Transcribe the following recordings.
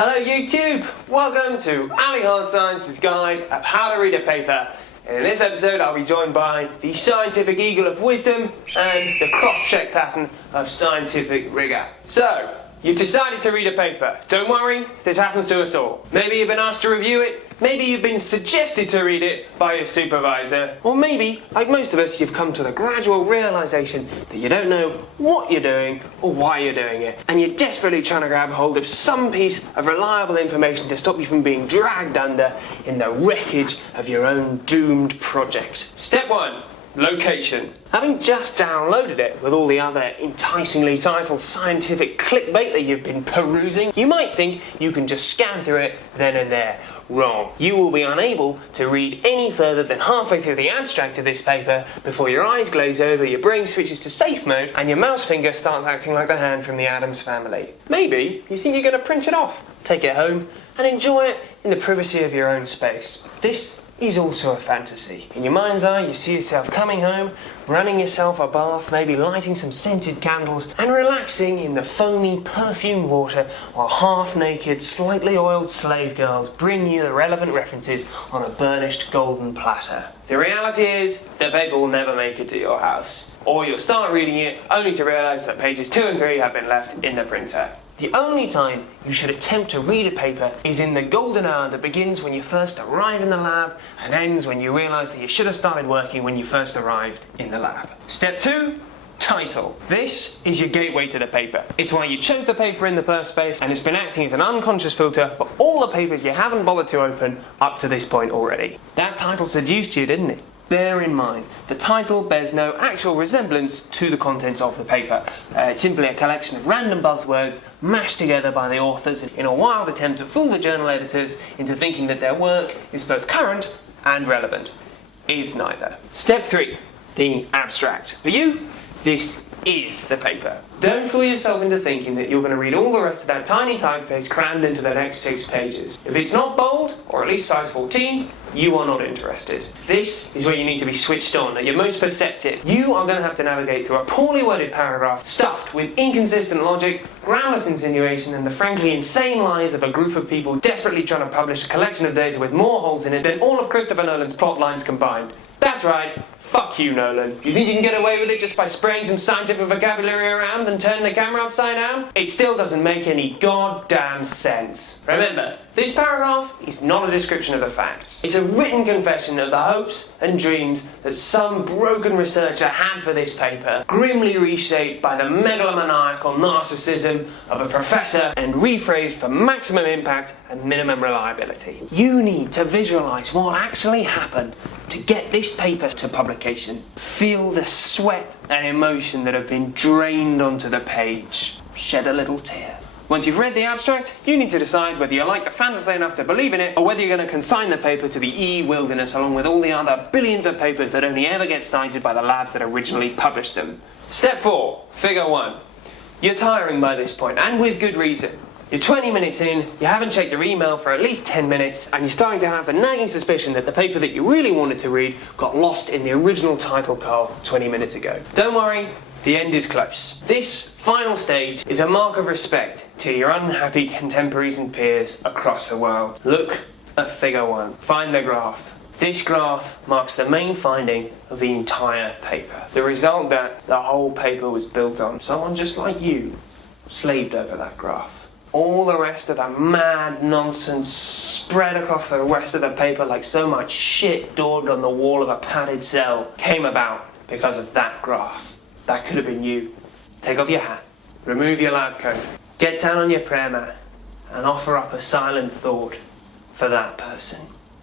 Hello YouTube! Welcome to Ali Hard Science's guide of how to read a paper. And in this episode I'll be joined by the scientific eagle of wisdom and the cross-check pattern of scientific rigour. So, you've decided to read a paper. Don't worry, this happens to us all. Maybe you've been asked to review it, maybe you've been suggested to read it by your supervisor, or maybe, like most of us, you've come to the gradual realisation that you don't know what you're doing or why you're doing it, and you're desperately trying to grab hold of some piece of reliable information to stop you from being dragged under in the wreckage of your own doomed project. Step 1. Location. Having just downloaded it with all the other enticingly titled scientific clickbait that you've been perusing, you might think you can just scan through it then and there. Wrong. You will be unable to read any further than halfway through the abstract of this paper before your eyes glaze over, your brain switches to safe mode, and your mouse finger starts acting like the hand from the Addams Family. Maybe you think you're going to print it off, take it home, and enjoy it in the privacy of your own space. This is also a fantasy. In your mind's eye, you see yourself coming home, running yourself a bath, maybe lighting some scented candles, and relaxing in the foamy, perfumed water while half-naked, slightly oiled slave girls bring you the relevant references on a burnished golden platter. The reality is, the paper will never make it to your house. Or you'll start reading it only to realise that pages 2 and 3 have been left in the printer. The only time you should attempt to read a paper is in the golden hour that begins when you first arrive in the lab and ends when you realise that you should have started working when you first arrived in the lab. Step 2. Title. This is your gateway to the paper. It's why you chose the paper in the first place, and it's been acting as an unconscious filter for all the papers you haven't bothered to open up to this point already. That title seduced you, didn't it? Bear in mind, the title bears no actual resemblance to the contents of the paper. It's simply a collection of random buzzwords mashed together by the authors in a wild attempt to fool the journal editors into thinking that their work is both current and relevant. It's neither. Step 3. The abstract. For you, this is the paper. Don't fool yourself into thinking that you're going to read all the rest of that tiny typeface crammed into the next 6 pages. If it's not bold, or at least size 14, you are not interested. This is where you need to be switched on, at your most perceptive. You are going to have to navigate through a poorly worded paragraph stuffed with inconsistent logic, groundless insinuation, and the frankly insane lies of a group of people desperately trying to publish a collection of data with more holes in it than all of Christopher Nolan's plot lines combined. That's right. Fuck you, Nolan. You think you can get away with it just by spraying some scientific vocabulary around and turning the camera upside down? It still doesn't make any goddamn sense. Remember, this paragraph is not a description of the facts. It's a written confession of the hopes and dreams that some broken researcher had for this paper, grimly reshaped by the megalomaniacal narcissism of a professor and rephrased for maximum impact and minimum reliability. You need to visualise what actually happened to get this paper to publication. Feel the sweat and emotion that have been drained onto the page. Shed a little tear. Once you've read the abstract, you need to decide whether you like the fantasy enough to believe in it, or whether you're going to consign the paper to the wilderness along with all the other billions of papers that only ever get cited by the labs that originally published them. Step 4. Figure 1. You're tiring by this point, and with good reason. You're 20 minutes in, you haven't checked your email for at least 10 minutes, and you're starting to have the nagging suspicion that the paper that you really wanted to read got lost in the original title card 20 minutes ago. Don't worry, the end is close. This final stage is a mark of respect to your unhappy contemporaries and peers across the world. Look at figure 1. Find the graph. This graph marks the main finding of the entire paper. The result that the whole paper was built on. Someone just like you slaved over that graph. All the rest of the mad nonsense spread across the rest of the paper like so much shit daubed on the wall of a padded cell came about because of that graph. That could have been you. Take off your hat, remove your lab coat, get down on your prayer mat, and offer up a silent thought for that person.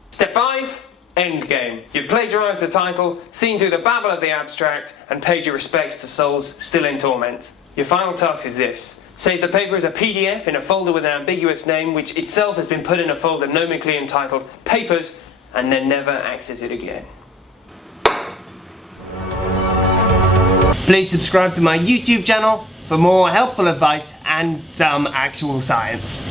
Step 5. Endgame. You've plagiarised the title, seen through the babble of the abstract, and paid your respects to souls still in torment. Your final task is this. Save the paper as a PDF in a folder with an ambiguous name, which itself has been put in a folder nomically entitled Papers, and then never access it again. Please subscribe to my YouTube channel for more helpful advice and some actual science.